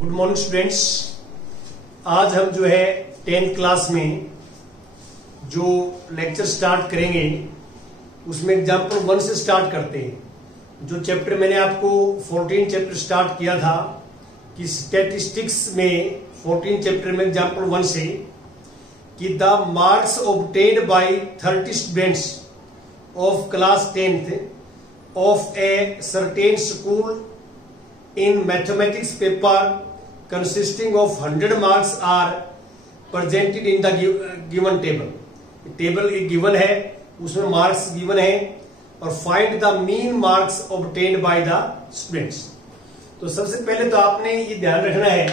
Good morning students. आज हम जो है 10th क्लास में जो लेक्चर स्टार्ट करेंगे उसमें एग्जाम्पल 1 से स्टार्ट करते हैं। जो चैप्टर मैंने आपको 14 चैप्टर स्टार्ट किया था कि स्टैटिस्टिक्स में 14 चैप्टर में एग्जाम्पल 1 से कि the marks obtained by 30 students of class 10th of a certain school in mathematics paper consisting of 100 marks are presented in the given table। Table एक गिवन है, उसमें मार्क्स गिवन है और find the mean marks obtained by the students। तो सबसे पहले तो आपने ये ध्यान रखना है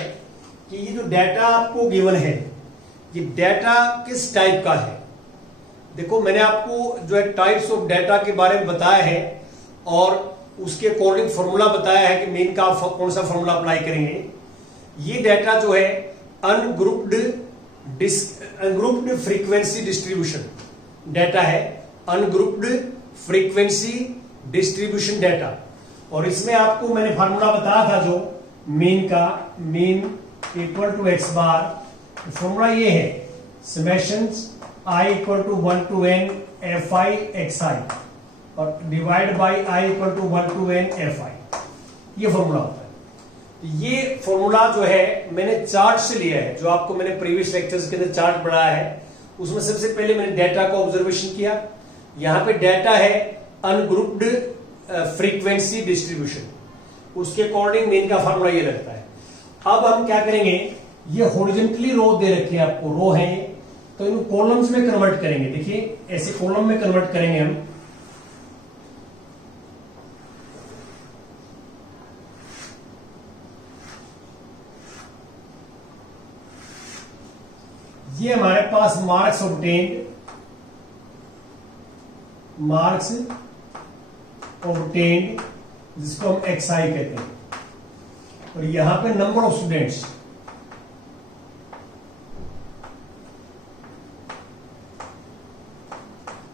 कि ये जो डाटा आपको गिवन है ये डाटा किस टाइप का है। देखो मैंने आपको जो है टाइप्स ऑफ डाटा के बारे में बताया है और उसके अकॉर्डिंग फॉर्मूला बताया है कि मेन का कौन सा फॉर्मूला अप्लाई करेंगे। ये डाटा जो है अनग्रुप्ड फ्रीक्वेंसी डिस्ट्रीब्यूशन डाटा है, अनग्रुप्ड फ्रीक्वेंसी डिस्ट्रीब्यूशन डाटा। और इसमें आपको मैंने फॉर्मूला बताया था जो मीन का, mean equal to X bar. Formula ये है summation I equal to 1 to n F I X I और divide by I equal to 1 to n F I, ये फॉर्मूला होता है। ये फॉर्मूला जो है मैंने चार्ट से लिया है, जो आपको मैंने प्रीवियस लेक्चर्स के अंदर चार्ट पढ़ाया है उसमें सबसे पहले मैंने डाटा का ऑब्जर्वेशन किया। यहां पे डाटा है अनग्रुप्ड फ्रीक्वेंसी डिस्ट्रीब्यूशन, उसके अकॉर्डिंग मेन का फॉर्मूला ये लगता है। अब हम क्या करेंगे, ये हॉरिजॉन्टली रो दे रखे हैं आपको, रो है तो इनको कॉलम्स में कन्वर्ट करेंगे। देखिए ऐसे कॉलम में कन्वर्ट करेंगे हम। ये हमारे pass marks obtained, marks obtained जिसको हम एक्स आई कहते हैं, और यहां पे नंबर ऑफ स्टूडेंट्स,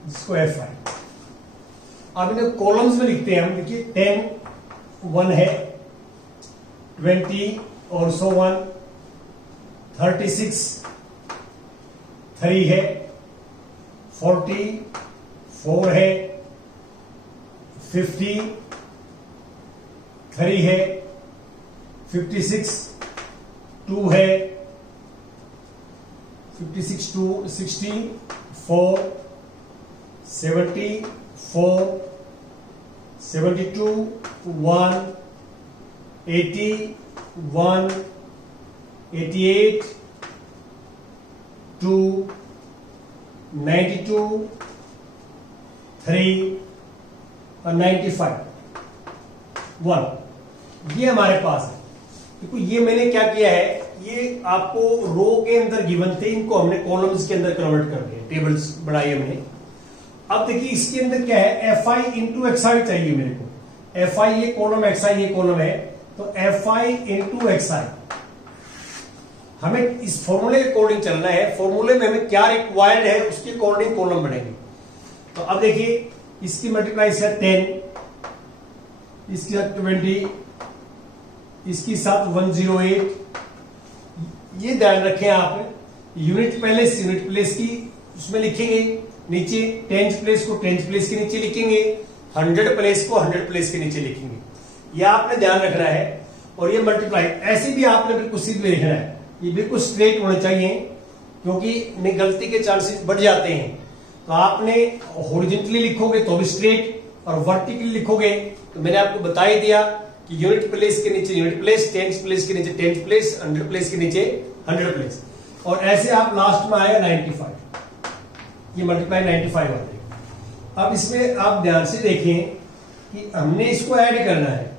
जिसको एफ आई। अब इन्हें कॉलम्स में लिखते हैं हम। देखिए 10 1 है, 20 और सो 1, 36 3 है, 40 4 है, 50 3 है, 56 2 है, 56 2 60 4, 70 4, 72 1, 80 1, 88 2, 92 3 और 95 1। ये हमारे पास है। देखो ये मैंने क्या किया है, ये आपको रो के अंदर गिवन थे, इनको हमने कॉलम्स के अंदर कन्वर्ट कर दिया, टेबल्स बनाई हमने। अब देखिए इसके अंदर क्या है, एफ आई इंटू एक्स आई चाहिए मेरे को। एफ आई ये कॉलम, एक्स आई ये कॉलम है, तो एफ आई इंटू एक्स आई हमें इस फॉर्मूले के अकॉर्डिंग चलना है। फॉर्मूले में हमें क्या रिक्वायर्ड है उसके अकॉर्डिंग कॉलम बनेंगे। तो अब देखिए इसकी मल्टीप्लाई से 10, इसके साथ 20, इसके साथ 108। ये ध्यान रखें आप, यूनिट प्लेस की उसमें लिखेंगे नीचे, 10th प्लेस को 10th प्लेस के नीचे लिखेंगे, 100 प्लेस को 100 प्लेस के नीचे लिखेंगे। यह आपने ध्यान रखना है। और ये मल्टीप्लाई ऐसे भी आपने बिल्कुल सीधे लिखना है, ये बिल्कुल स्ट्रेट होने चाहिए क्योंकि गलती के चांसेस बढ़ जाते हैं। तो आपने हॉरिजॉन्टली लिखोगे तो भी स्ट्रेट और वर्टिकली लिखोगे तो मैंने आपको बता ही दिया कि यूनिट प्लेस के नीचे यूनिट प्लेस, 10th प्लेस के नीचे 10th प्लेस, 100 प्लेस के नीचे 100 प्लेस, और ऐसे आप लास्ट में आएगा 95, ये मल्टीप्लाई 95 हो जाएगा। अब इसमें आप ध्यान से देखें कि हमने इसको ऐड करना है।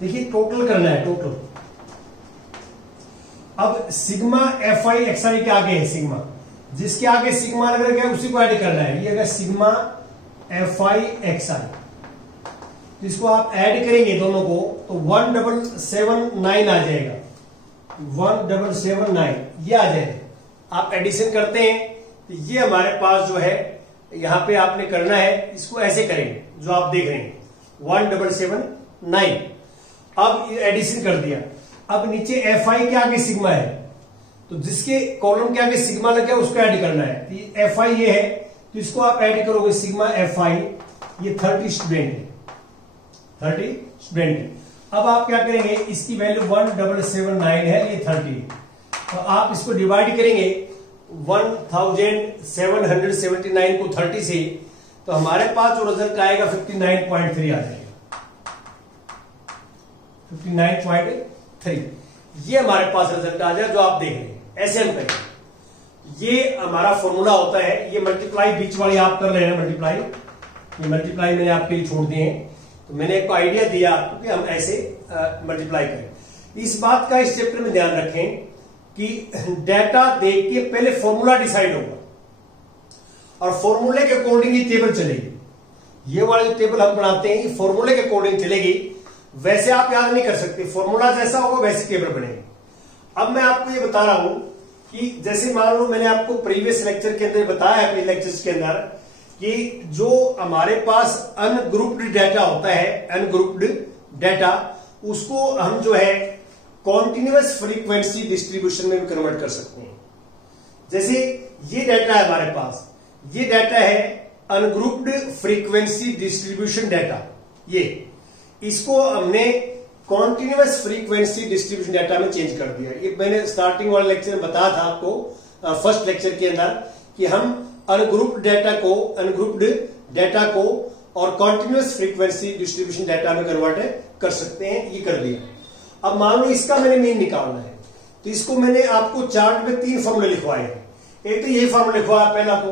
देखिए टोटल करना है, टोटल। अब सिग्मा एफ आई एक्स आई के आगे है सिग्मा, जिसके आगे सिग्मा लग रहा है उसी को ऐड करना है। ये अगर सिग्मा एफ आई एक्स आई, तो इसको आप ऐड करेंगे दोनों को तो 1779 आ जाएगा, 1779 ये आ जाएगा। आप एडिशन करते हैं तो ये हमारे पास जो है यहां पे आपने करना है, इसको ऐसे करेंगे जो आप देख रहे हैं। 1779। अब एडिशन कर दिया। अब नीचे एफ आई के आगे सिग्मा है, तो जिसके कॉलम के आगे सिग्मा लग गया उसको ऐड करना है। तो एफ आई ये है, तो इसको आप ऐड करोगे सिग्मा एफ आई, ये 30 स्टूडेंट है, 30 स्टूडेंट है। अब आप क्या करेंगे, इसकी वैल्यू 1779 है, ये 30, तो आप इसको डिवाइड करेंगे 1779 को 30 से, तो हमारे पास जो रिजल्ट आएगा 59.3 आ जाएगा, 59.3। ये हमारे पास रिजल्ट आ जाए जो आप देख रहे हैं। ऐसे हम करेंगे, ये हमारा फॉर्मूला होता है। ये मल्टीप्लाई बीच वाली आप कर रहे हैं, मल्टीप्लाई, ये मल्टीप्लाई मैंने आपके लिए छोड़ दिए हैं, तो मैंने एक आइडिया दिया आपको कि हम ऐसे मल्टीप्लाई करें। इस बात का इस चैप्टर में ध्यान रखें कि डेटा देख के पहले फॉर्मूला डिसाइड होगा और फॉर्मूले के अकॉर्डिंग ही टेबल चलेगी। ये वाली जो टेबल हम बनाते हैं ये फॉर्मूले के अकॉर्डिंग चलेगी, वैसे आप याद नहीं कर सकते। फॉर्मूला जैसा होगा वैसे टेबल बनेगी। अब मैं आपको ये बता रहा हूं कि जैसे मान लो मैंने आपको प्रीवियस लेक्चर के अंदर बताया, अपने लेक्चर्स के अंदर, कि जो हमारे पास अनग्रुप्ड डेटा होता है, अनग्रुप्ड डेटा, उसको हम जो है कॉन्टिन्यूअस फ्रीक्वेंसी डिस्ट्रीब्यूशन में भी कन्वर्ट कर सकते हैं। जैसे ये डेटा है हमारे पास, ये डेटा है अनग्रुप्ड फ्रीक्वेंसी डिस्ट्रीब्यूशन डेटा, ये इसको हमने कॉन्टिन्यूअस फ्रीक्वेंसी डिस्ट्रीब्यूशन डेटा में चेंज कर दिया। ये मैंने स्टार्टिंग वाले लेक्चर में बताया था आपको, फर्स्ट लेक्चर के अंदर, कि हम अनग्रुप्ड डेटा को और कॉन्टिन्यूअस फ्रीक्वेंसी डिस्ट्रीब्यूशन डेटा में कन्वर्ट कर सकते हैं। ये कर दिया। अब मान लो इसका मैंने मीन निकालना है, तो इसको मैंने आपको चार्ट में 3 फॉर्मूले लिखवाए हैं। एक तो यही फॉर्मूला लिखवाया पहला, तो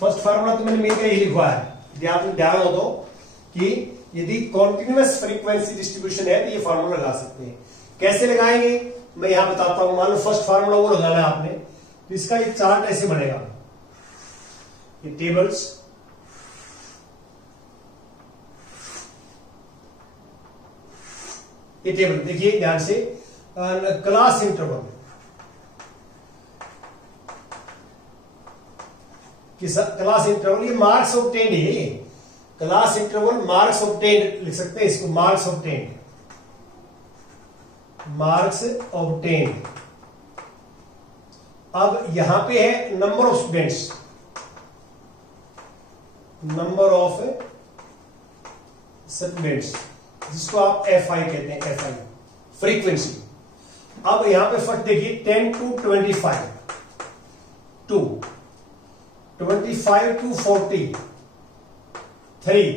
फर्स्ट फॉर्मूला तो मैंने मीन का यही लिखवाया है। यदि आपने ध्यान हो तो कि यदि कॉन्टिन्यूअस फ्रीक्वेंसी डिस्ट्रीब्यूशन है तो ये फॉर्मूला लगा सकते हैं। कैसे लगाएंगे मैं यहां बताता हूं। मान लो फर्स्ट फॉर्मूला वो लगाना है आपने, तो इसका ये चार्ट ऐसे बनेगा, ये टेबल्स, ये टेबल देखिए ध्यान से, क्लास इंटरवल, क्लास इंटरवल, ये मार्क्स ऑब्टेन्ड है, क्लास इंटरवल मार्क्स ऑब्टेन्ड लिख सकते हैं इसको, मार्क्स ऑब्टेन्ड, मार्क्स ऑब्टेन्ड। अब यहां पे है number of students, number of students, जिसको आप एफ आई कहते हैं, एफ आई फ्रीक्वेंसी। अब यहां पे फट देखिए 10 to 25, 2, 25 to 40, 3,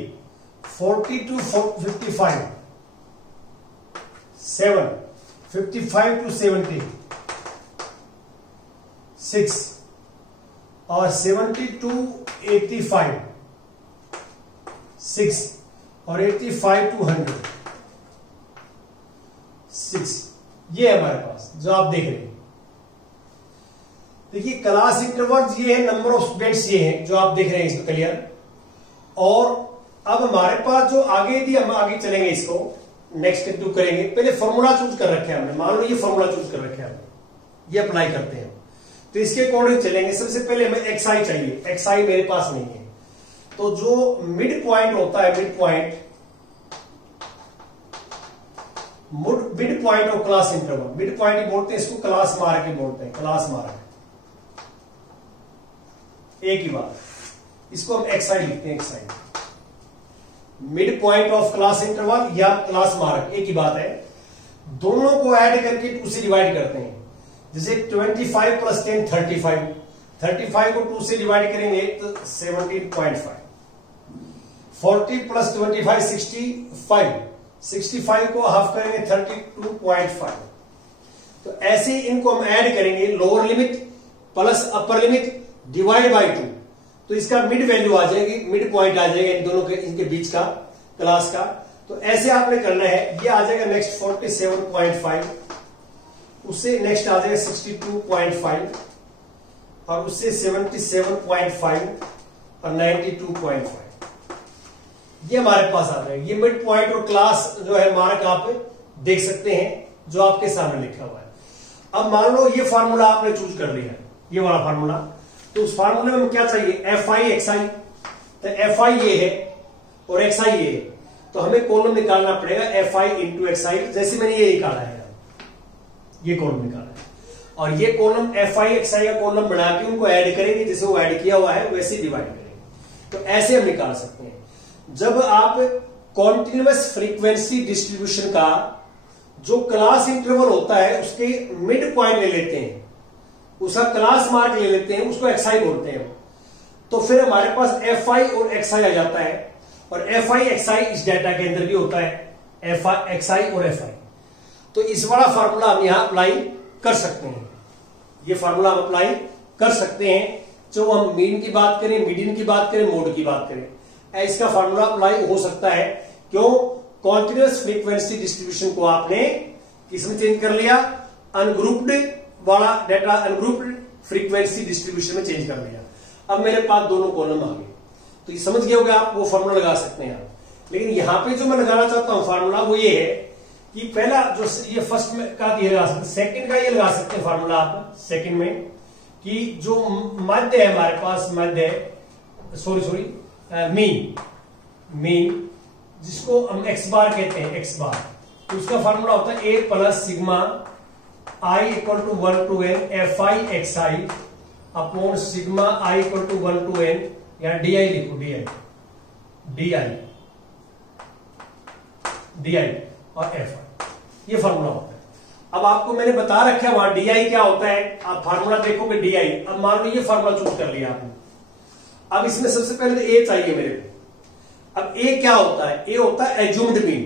40 to 55, 7, 55 to 70, 6 और 70 to 85, 6 और 85 to 100, 6। ये है हमारे पास जो आप देख रहे हैं। देखिए क्लास इंटरवल्स ये है, नंबर ऑफ स्टूडेंट्स ये है जो आप देख रहे हैं इसमें क्लियर। और अब हमारे पास जो आगे यदि हम आगे चलेंगे, इसको नेक्स्ट इंटू करेंगे, पहले फॉर्मूला चूज कर रखे हैं हमने, मान लो ये फॉर्मूला चूज कर रखे हैं हमने, ये अप्लाई करते हैं, तो इसके अकॉर्डिंग चलेंगे। सबसे पहले हमें एक्स आई चाहिए, एक्स आई मेरे पास नहीं है, तो जो मिड पॉइंट होता है, mid point of class interval, mid point ही बोलते हैं इसको, क्लास मार्क ही बोलते हैं, क्लास मार्क, एक ही बात, इसको हम एक्स आई लिखते हैं, x I, mid point of class interval या क्लास मार्क, एक ही बात है। दोनों को ऐड करके 2 से डिवाइड करते हैं। जैसे 25 + 10 35, 35 को 2 से डिवाइड करेंगे तो 17.5, 40 + 25 65, 65 को हाफ करेंगे 32.5। तो ऐसे इनको हम ऐड करेंगे, lower limit plus upper limit divide by 2, तो इसका मिड वैल्यू आ जाएगी, मिड पॉइंट आ जाएगा इन दोनों के, इनके बीच का, क्लास का। तो ऐसे आपने करना है। ये आ जाएगा नेक्स्ट 47.5, उससे नेक्स्ट आ जाएगा 62.5 और उससे 77.5 और 92.5। ये हमारे पास आ जाएगा। ये मिड पॉइंट और क्लास जो है मार्क आप देख सकते हैं जो आपके सामने लिखा हुआ है। अब मान लो ये फार्मूला आपने चूज कर लिया, ये वाला फार्मूला, तो उस फार्मूले में क्या चाहिए, एफ आई एक्स आई। तो एफ आई ये है और एक्स आई ये है। तो हमें कॉलम निकालना पड़ेगा FI इंटू XI। जैसे मैंने ये निकाला है, ये कॉलम निकाला है, और ये कॉलम FI XI का कॉलम बना के उनको ऐड करेंगे, जैसे वो ऐड किया हुआ है वैसे डिवाइड करेंगे। तो ऐसे हम निकाल सकते हैं। जब आप कॉन्टिन्यूअस फ्रीक्वेंसी डिस्ट्रीब्यूशन का जो क्लास इंटरवल होता है उसके मिड पॉइंट ले लेते हैं, उसका क्लास मार्क ले लेते हैं, उसको XI बोलते हैं। तो फिर हमारे पास FI और XI आ जाता है, और FI XI इस डाटा के अंदर भी होता है, XI और FI। तो इस वाला फार्मूला हम यहां अप्लाई कर सकते हैं, ये फार्मूला हम अप्लाई कर सकते हैं। जो हम मीन की बात करें, मीडियन की बात करें, मोड की बात करें, इसका फार्मूला अप्लाई हो सकता है। क्यों? कॉन्टिन्यूअस फ्रीक्वेंसी डिस्ट्रीब्यूशन को आपने किसमें चेंज कर लिया? अनग्रुप्ड वाला डाटा, अनग्रुप्ड फ्रीक्वेंसी डिस्ट्रीब्यूशन में चेंज कर लिया। अब मेरे पास दोनों कॉलम आ गए, तो ये समझ गए होंगे आप, वो फार्मूला लगा सकते हैं आप। लेकिन यहां पे जो मैं लगाना चाहता हूं फार्मूला वो ये है कि पहला जो ये फर्स्ट में का ये लगा सकते, सेकंड का ये लगा सकते हैं फार्मूला आप सेकंड में, कि जो मध्य है हमारे पास, मध्य मीन जिसको हम x बार कहते हैं, x बार, तो उसका फार्मूला होता है a plus sigma i equal to 1 to n FI XI upon sigma i equal to 1 to n, या DI लिखो, DI और FI, ये फार्मूला होता है। अब आपको मैंने बता रखा है वहां DI क्या होता है, आप फार्मूला देखोगे DI। अब मान लो ये फार्मूला चूज कर लिया आपने, अब इसमें सबसे पहले तो A चाहिए मेरे को। अब A क्या होता है? A होता है एज्यूम्ड मीन।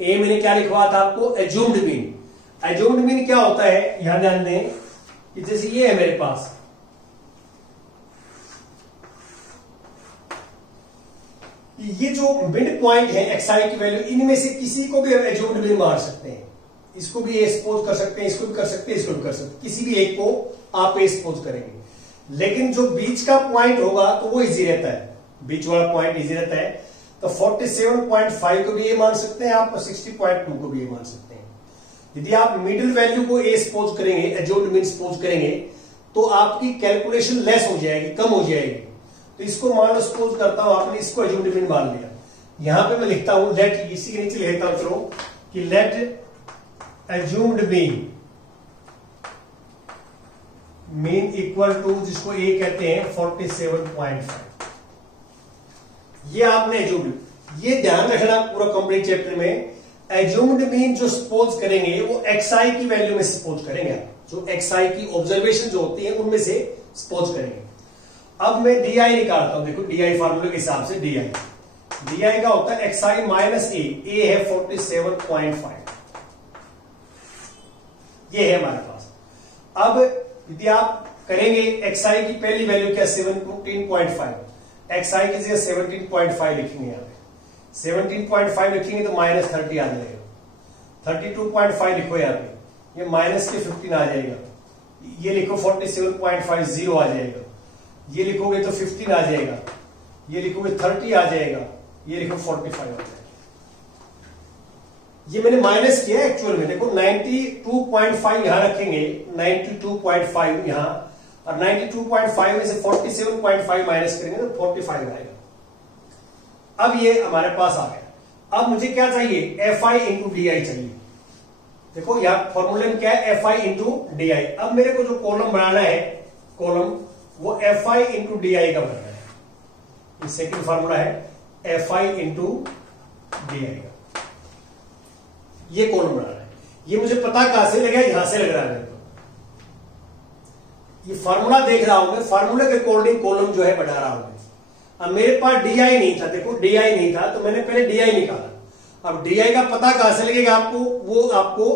A मैंने क्या लिखवा था आपको? Assumed mean. एज्यूम्ड मीन क्या होता है, यहां ध्यान दें कि जैसे ये है मेरे पास, ये जो मिड पॉइंट है XI की वैल्यू, इनमें से किसी को भी हम एज्यूम्ड मीन मार सकते हैं। इसको भी A सपोज कर सकते हैं, इसको भी कर सकते हैं, इसको भी कर सकते हैं, किसी भी एक को आप A सपोज करेंगे। लेकिन जो बीच का पॉइंट होगा तो वो इजी रहता है, बीच वाला पॉइंट इजी रहता है। तो 47.5 को भी A मान सकते हैं आप, 60.2 को भी A मान सकते हैं। यदि आप मिडिल वैल्यू को A सपोज करेंगे, एज्यूम्ड मीन सपोज करेंगे, तो आपकी कैलकुलेशन लेस हो जाएगी, कम हो जाएगी। तो इसको मान लो सपोज करता हूं आपने इसको एज्यूम्ड मीन मान लिया। यहां पे मैं लिखता हूं लेट, इसी के नीचे लिखता हूं कि let assumed mean equal to, जिसको A कहते हैं 47.5। ये आपने एज्यूम्ड, ये ध्यान रखना पूरा कंप्लीट चैप्टर में, एज्यूम्ड मीन जो सपोज करेंगे वो XI की वैल्यू में सपोज करेंगे, जो XI की ऑब्जर्वेशन जो होती है उनमें से सपोज करेंगे। अब मैं DI निकालता हूं, देखो DI फार्मूले के हिसाब से DI का होता है XI माइनस A है 47.5, ये है हमारे पास। अब यदि आप करेंगे XI की पहली वैल्यू क्या, 17.5, XI की जगह 17.5 लिखेंगे, यहां पे 17.5 लिखेंगे तो माइनस 30 आ जाएगा, 32.5 लिखो यहां पे, ये माइनस के 15 आ जाएगा, ये लिखो 47.5 0 आ जाएगा, ये लिखोगे तो 15 आ जाएगा, ये लिखोगे 30 आ जाएगा, ये लिखो 45 आ जाएगा। ये मैंने माइनस किया एक्चुअल में, देखो 92.5 यहां रखेंगे, 92.5 यहां, और 92.5 में से 47.5 माइनस करेंगे तो 45 आएगा। अब ये हमारे पास आ गया। अब मुझे क्या चाहिए? FI इंटू DI चाहिए। देखो यहां फॉर्मूले में क्या है, FI इंटू DI। अब मेरे को जो कॉलम बनाना है, कॉलम वो FI इंटू DI का बनाना है। ये सेकंड फॉर्मूला है FI इंटू DI का, ये कॉलम बनाना है। ये मुझे पता कहां से लगा, यहां से लग रहा है। ये फार्मूला देख रहा हूं मैं, फार्मूले के अकॉर्डिंग कॉलम जो है बना रहा हूं मैं। अब मेरे पास DI नहीं था, देखो DI नहीं था, तो मैंने पहले DI निकाला। अब DI का पता कहां से लगेगा आपको? वो आपको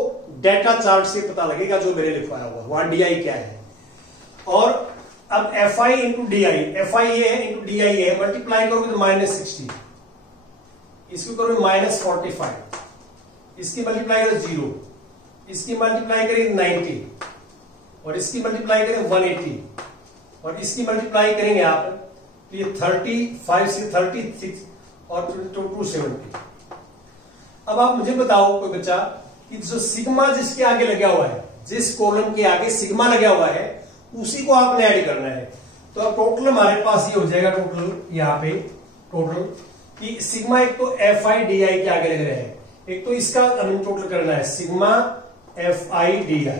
डाटा चार्ट से पता लगेगा जो मैंने लिखवाया हुआ, वहां DI क्या है। और अब FI इंटू DI, FI ये है इंटू DI ये है, मल्टीप्लाई करोगे तो -60, इसको करोगे -45, इसकी मल्टीप्लाई करें 0, इसकी मल्टीप्लाई करें 90, और इसकी मल्टीप्लाई करें 180, और इसकी मल्टीप्लाई करेंगे आप तो ये 35 से 36 और 270। अब आप मुझे बताओ कोई बच्चा कि जो सिग्मा जिसके आगे लगा हुआ है, जिस कॉलम के आगे सिग्मा लगा हुआ है, उसी को आपने ऐड करना है। तो अब टोटल हमारे पास ये हो जाएगा, टोटल यहाँ पे टोटल कि सिग्मा एक तो एफ आई डी आई के आगे लग रहे हैं, एक तो इसका हमें टोटल करना है sigma F I D I,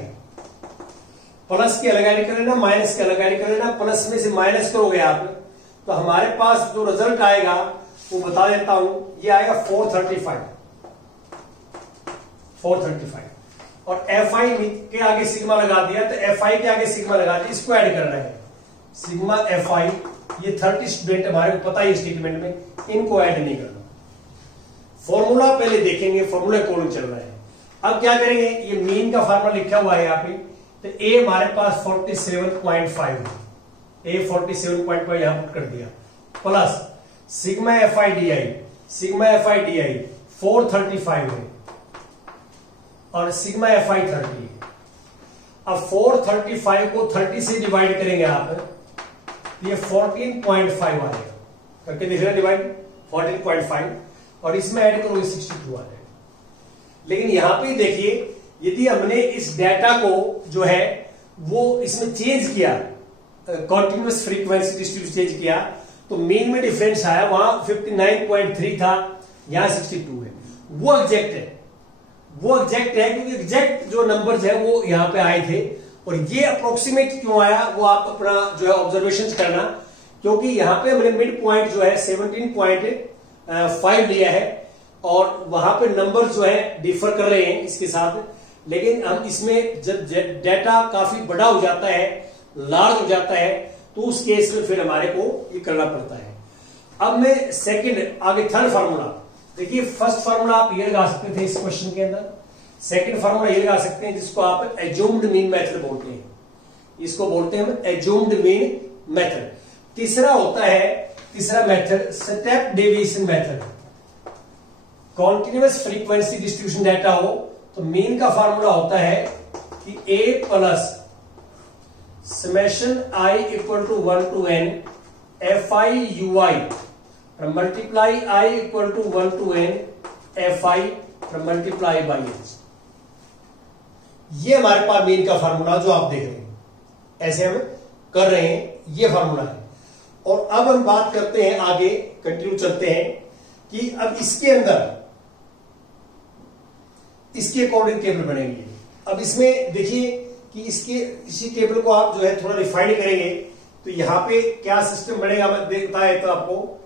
plus की अलग ऐड कर लेना, माइनस की अलग ऐड कर लेना, प्लस में से माइनस करोगे आप तो हमारे पास जो रिजल्ट आएगा वो बता देता हूं, ये आएगा 435 और एफ आई के आगे सिग्मा लगा दिया, तो एफ आई के आगे सिग्मा लगा दिया, इसको ऐड करना है सिग्मा एफ आई, ये 30 स्टूडेंट हमारे को पता है स्टेटमेंट में, इनको ऐड नहीं करना। फॉर्मूला पहले देखेंगे, फॉर्मूला अकॉर्डिंग चल रहा है। अब क्या करेंगे, ये मीन का फार्मूला लिखा हुआ है यहाँ पे, तो ए हमारे पास 47.5 है, ए 47.5 यहां पुट कर दिया, plus sigma F I D I, sigma F I D I 435 है और सिग्मा एफ आई 30 है। अब 435 को 30 से डिवाइड करेंगे आप, ये 14.5 आएगा, करके देख रहे डिवाइड 14.5 और इसमें ऐड करोगे 62 आ जाएगा। लेकिन यहां पे देखिए, यदि हमने इस डेटा को जो है वो इसमें चेंज किया, कॉन्टिन्यूअस फ्रीक्वेंसी डिस्ट्रीब्यूशन चेंज किया, तो मीन में डिफरेंस आया, वहां 59.3 था, यहां 62 है। वो एग्जैक्ट है, वो एग्जैक्ट है क्योंकि एग्जैक्ट जो नंबर्स है वो यहां पे आए थे। और ये अप्रोक्सीमेट क्यों आया वो आप अपना जो है ऑब्जर्वेशन करना, क्योंकि यहां पे हमने मिड पॉइंट जो है 17.5 लिया है और वहां पे नंबर जो है डिफर कर रहे हैं इसके साथ। लेकिन हम इसमें जब डेटा काफी बड़ा हो जाता है, लार्ज हो जाता है, तो उस केस में फिर हमारे को ये करना पड़ता है। अब मैं सेकंड आगे थर्ड फार्मूला देखिए, फर्स्ट फार्मूला आप ये लगा सकते थे इस क्वेश्चन के अंदर, सेकंड फार्मूला ये लगा सकते हैं जिसको आप एज्यूम्ड मीन मेथड बोलते हैं, इसको बोलते हैं हम एज्यूम्ड मीन मेथड। तीसरा होता है, तीसरा method step deviation method. Continuous frequency distribution data हो तो मीन का फार्मूला होता है कि A plus summation I equal to 1 to n F I U I multiply I equal to 1 to n F I multiply by H. ये हमारे पास mean का formula जो आप देख रहे हैं, ऐसे हम कर रहे हैं, ये फार्मूला है। और अब हम बात करते हैं, आगे कंटिन्यू चलते हैं कि अब इसके अंदर इसके अकॉर्डिंग टेबल बनेगी। अब इसमें देखिए कि इसके इसी टेबल को आप जो है थोड़ा रिफाइन करेंगे तो यहां पे क्या सिस्टम बनेगा, मैं देखता है तो आपको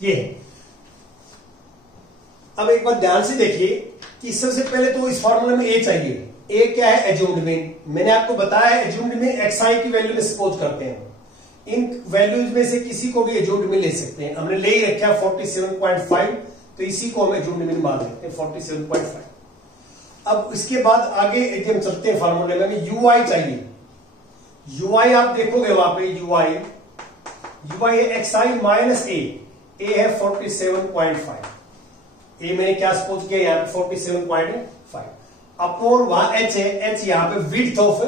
ये। अब एक बार ध्यान से देखिए कि सबसे पहले तो इस फॉर्मूले में ए चाहिए। ए क्या है, एज्यूम्ड मीन। मैंने आपको बताया है एज्यूम्ड मीन xi की वैल्यू में सपोज करते हैं, इन वैल्यूज में से किसी को भी एज्यूम्ड मीन ले सकते हैं। हमने ले ही रखा 47.5, तो इसी को हम एज्यूम्ड मीन मान लेते हैं 47.5। अब इसके बाद आगे हम चलते हैं फार्मूले में, हमें ui चाहिए। ui आप देखोगे वहां पे ui है xi माइनस ए है 47.5, ए मैंने क्या सपोज किया यहाँ पे 47.5 अपॉन वहां एच है, एच यहां पे विड्थ ऑफ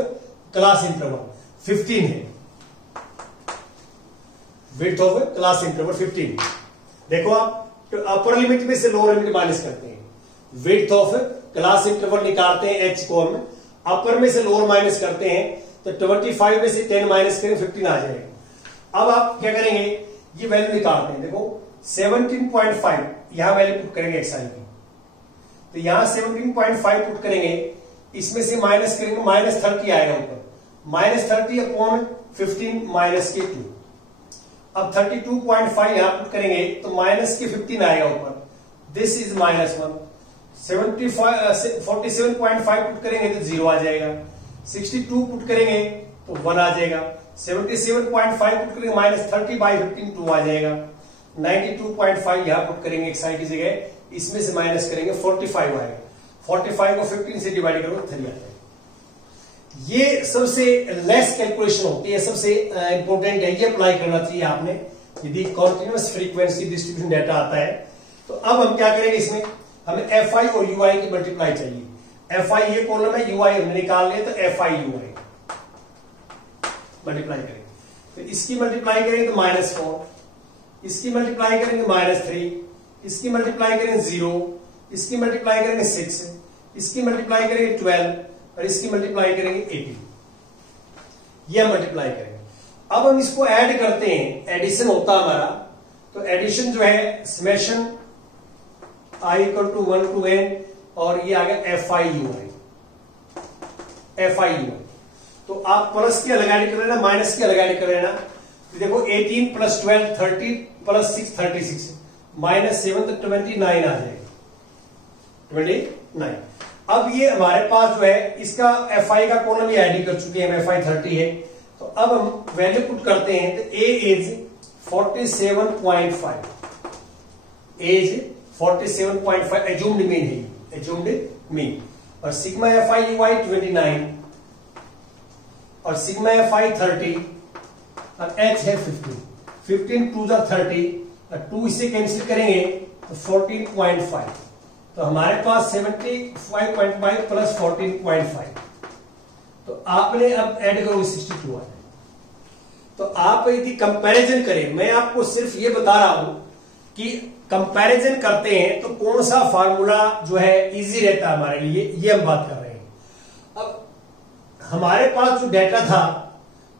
क्लास इंटरवल 15 है, विड्थ ऑफ क्लास इंटरवल 15। देखो आप तो अपर लिमिट में से लोअर लिमिट माइनस करते हैं, विड्थ ऑफ क्लास इंटरवल निकालते हैं एच को हम, अपर में से लोअर माइनस करते हैं तो 25 में से 10 माइनस करें 15 आ जाएगा। अब आप क्या करेंगे, ये वैल्यू निकालते हैं। देखो 17.5 यहां वैल्यू पुट करेंगे xi की, तो यहां 17.5 पुट करेंगे, इसमें से माइनस करेंगे -30 आएगा ऊपर, -30 अपॉन 15 माइनस के 2। अब 32.5 यहां पुट करेंगे तो माइनस के 15 आएगा ऊपर, दिस इज -1। 47.5 पुट करेंगे तो 0 आ जाएगा, 62 पुट करेंगे तो 1 आ जाएगा, 77.5 पुट करेंगे -30/15 2 आ जाएगा, 92.5 यहां पुट करेंगे xi की जगह, इसमें से माइनस करेंगे 45 आएगा, 45 को 15 से डिवाइड करोगे 3 आ जाएगा। ये सबसे लेस कैलकुलेशन होती है, सबसे इंपॉर्टेंट है, ये अप्लाई करना चाहिए आपने यदि कॉन्टिन्यूअस फ्रीक्वेंसी डिस्ट्रीब्यूशन डाटा आता है। तो अब हम क्या करेंगे, इसमें हमें fi और ui की मल्टीप्लाई चाहिए। fi ये कॉलम है, ui हमने निकाल लिया, तो fi ui मल्टीप्लाई करेंगे, तो इसकी मल्टीप्लाई करेंगे तो -4, इसकी मल्टीप्लाई करेंगे -3, इसकी मल्टीप्लाई करेंगे 0, इसकी मल्टीप्लाई करेंगे 6, इसकी मल्टीप्लाई करेंगे 12 और इसकी मल्टीप्लाई करेंगे 18, ये मल्टीप्लाई करेंगे। अब हम इसको ऐड करते हैं, एडिशन होता हमारा, तो एडिशन जो है summation i equal to 1 to n और ये आ गया FIUI। तो आप प्लस की अलग ऐड कर लेना, माइनस की अलग ऐड कर लेना। तो देखो 18 प्लस 12 30 प्लस 6 36 माइनस 7 तो 29 आ जाएगा, 29। अब ये हमारे पास जो है इसका FI का कॉलम भी ऐड कर चुके हैं, FI 30 है। तो अब हम वैल्यू पुट करते हैं, तो A is 47.5, as 47.5 assumed mean है, एज्यूम्ड मीन। और सिग्मा FIUI 29 और सिग्मा FI 30 और H है 15 2 30 और 2 इसे कैंसिल करेंगे तो 14.5। तो हमारे पास 75.5 प्लस 14.5, तो आपने अब ऐड करो 62 आ जाए। तो आप यदि कंपैरिजन करें, मैं आपको सिर्फ ये बता रहा हूं कि कंपैरिजन करते हैं तो कौन सा फार्मूला जो है इजी रहता है हमारे लिए, ये हम बात कर रहे हैं। अब हमारे पास जो डेटा था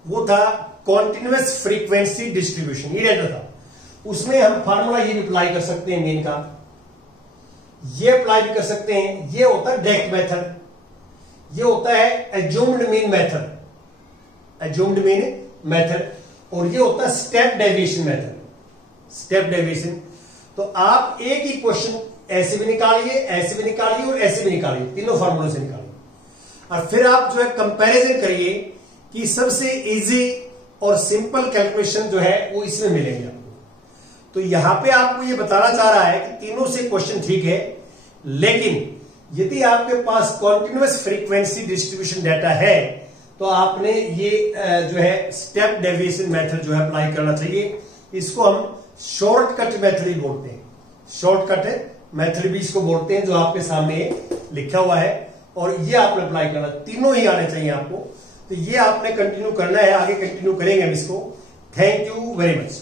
वो था कॉन्टिन्यूअस फ्रीक्वेंसी डिस्ट्रीब्यूशन, ये डेटा था। उसमें हम फार्मूला ये भी अप्लाई कर सकते हैं मीन का, ये अप्लाई भी कर सकते हैं। ये होता है डायरेक्ट मेथड, ये होता है assumed mean method, assumed mean method, और ये होता है step deviation method, step deviation. तो आप एक ही क्वेश्चन ऐसे भी निकालिए, ऐसे भी निकालिए और ऐसे भी निकालिए, तीनों फार्मूले से निकालिए, और फिर आप जो है कंपैरिजन करिए कि सबसे इजी और सिंपल कैलकुलेशन जो है वो इसमें मिलेंगे आपको। तो यहां पे आपको ये बताना चाह रहा है कि तीनों से क्वेश्चन ठीक है, लेकिन यदि आपके पास कॉन्टिन्यूअस फ्रीक्वेंसी डिस्ट्रीब्यूशन डाटा है तो आपने ये जो है स्टेप डेविएशन मेथड जो है अप्लाई करना चाहिए। इसको हम शॉर्टकट मेथड ही बोलते हैं, शॉर्टकट मेथड भी इसको बोलते हैं, जो आपके सामने लिखा हुआ है। और ये आपने अप्लाई करना, तीनों ही आने चाहिए आपको। तो ये आपने कंटिन्यू करना है, आगे कंटिन्यू करेंगे हम इसको। Thank you very much.